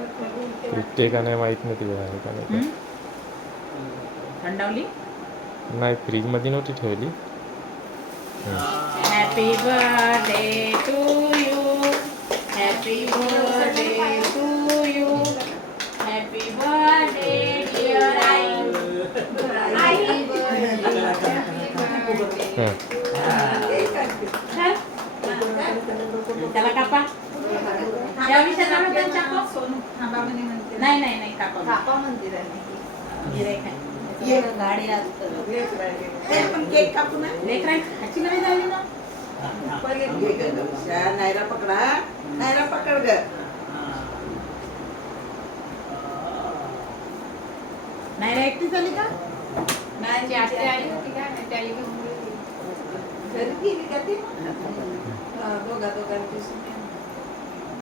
तुटते का नाही माहीत नाही, ती आहे का नाही. थंडावली. नाही, फ्रीजमध्ये नव्हती ठेवली. Happy birthday to you, happy birthday to you, happy birthday dear आई. त्याला कापा. या विषयाला नाही नाही नाही कापा कापा म्हणते गाडी पण केक कापू ना लेकरा खाची नाही झाली ना. पहिले नायरा पकडा, नायरा पकड ग. नायरा एकटी झाली का? नाही आजी आली होती का? नाही आई घरी गेली का ती? दोघांची